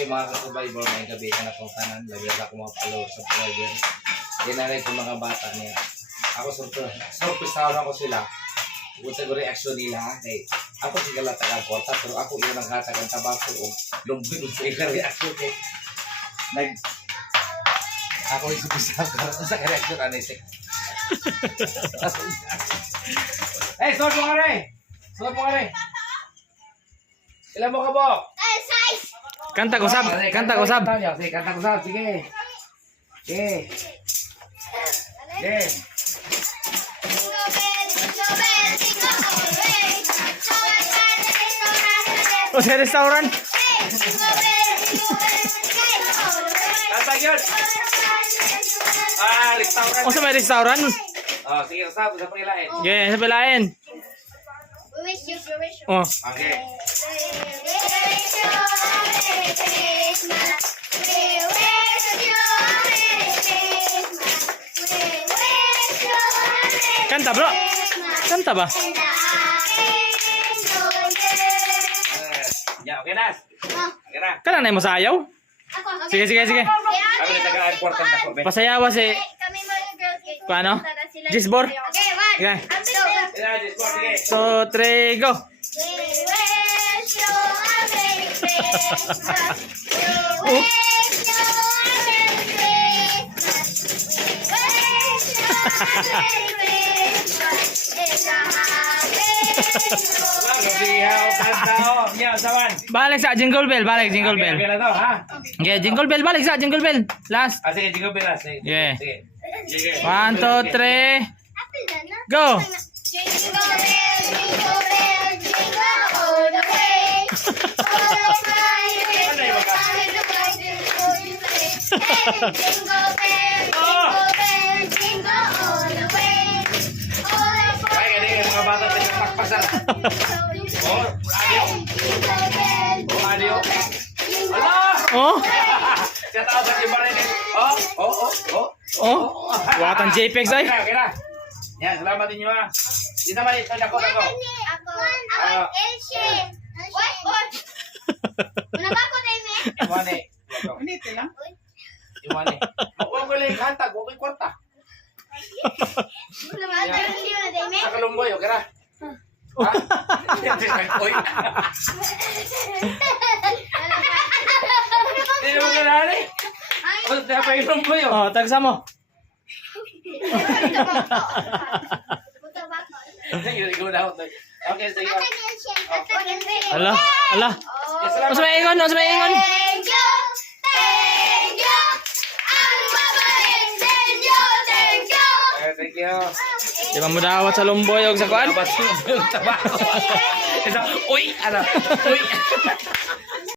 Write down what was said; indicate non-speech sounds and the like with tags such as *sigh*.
Okay, mga ka-survivor, may gabi na kung tanan. Lagyan ako mga followers sa subscriber. Ginanay ko mga bata niya. Ako surprise. Surprise ako sila. Kung sa reaction nila, hey, ako sigala taga kwarta, pero ako yun ang hatag ang tabako o lumbing sa ilang reaction ko. Nag, ako yung supisa ko *laughs* sa reaction, ano yung Eh, *laughs* suot mo ka rin! Suot mo ka rin! Ilan mo ka, Bok? Kanta ko sab, Sige, kanta ko sab. Sige, kanta ko sab. Sige. Sige. Sige. O sa restaurant. Kanta yun. Ah, restaurant. O sa may restaurant. Oh, sige, sab. Sa pangilain. Okay, sa pilain. Oh, Okay. Kanta bro. Kanta ba? Ya, okay na. Okay na. Kana na mo sayaw? Sige, sige, sige. Ako na tagaan kwartan na ko. Pasayawa si Kami Paano? Gisbor? Okay, one. Okay. So, three, go. We wish you a Merry Christmas. We Oh. wish you Balik sa jingle bell, balik jingle bell. okay jingle bell, balik sa jingle bell. Last. Ah, sige, jingle bell, ah. Sige, Yeah. sige. One, two, three, go. Jingle bell, jingle bell, jingle all the way. All the way, jingle bell, jingle Hey, jingle bell, jingle bell, Oh, radio. Oh, radio. Oh, tao sa iba rin. eh. Oh, oh, oh, oh. oh. Watan JPEG ay. na, okay na. Yan, salamat din nyo ha. Di naman ito, ako, ako. Ako, ako, Elsie. What? What? Nabako tayo, me? Iwane. Init lang. Iwane. Huwag ko lang ikantag, huwag ko yung kwarta. Nabako tayo, me? Sa kalumboy, okay na. Oy. Hindi mo ka nari. O, dapat yung lumboy, oh. Oh, tagsa mo. Sige, ikaw na ako. Okay, sige. Ala, ala. Yes, salamat. O sa may ingon, o sa may ingon. Thank you, thank you. Ang babait sa inyo, thank you. Di ba mo dawat sa lumboy o sa kuan? Dapat yung tabako. Isa, uy, ano, uy.